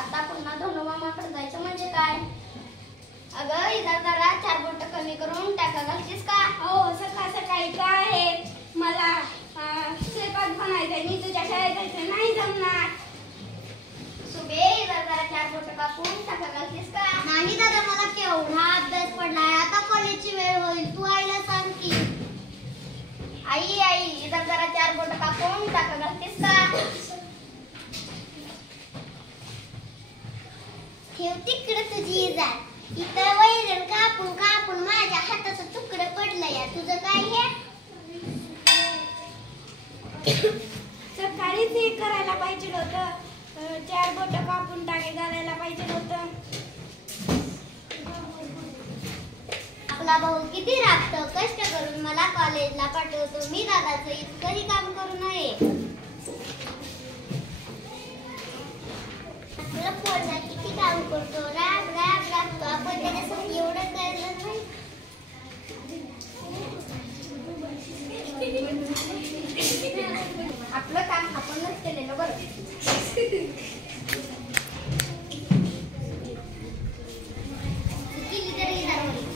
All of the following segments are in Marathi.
आता पुन्हा धनुमामाकडे जायचं म्हणजे काय? अगं इधर जरा 4 बोट कमी करून टाका घालतीस का? हो सकाळ सकाळी काय आहे मला स्वयंपाक बनायचा मी तुझ्या शाळेत जायचं नाही जमणार. सुबे इधर जरा 4 बोट कापून टाका घालतीस का? नाही दादा मला केवढा अभ्यास पडलाय आता कॉलेजची वेळ होईल तू आईला सांग की. आई इधर जरा 4 बोट कापून टाका घालतीस का? ठेव तिकडे तुझी इजार. इथं वैरण कापून कापून माझ्या हाताचं तुकडं पडलंय तुझं काय हे? सकाळीच हे करायला पाहिजे होतं. 4 बोट कापून टाके घालायला पाहिजे होतं. आपला भाऊ किती राबतो कष्ट करून मला कॉलेजला पाठवतो मी दादाचं इतकंही काम करू नये. आपला पोरगा किती काम करतो राब राब राबतो आपण त्याच्यासाठी एवढं करायला नाही. आपलं काम आपणच केलेलं बरं. किती तरी इजार होईल.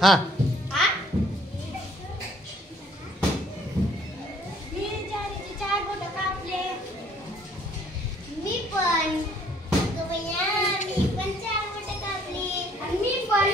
हा मी ज्वारीचे 4 बोट कापले. मी पण तो भैया मी पण 4 बोटं कापली. आणि मी पण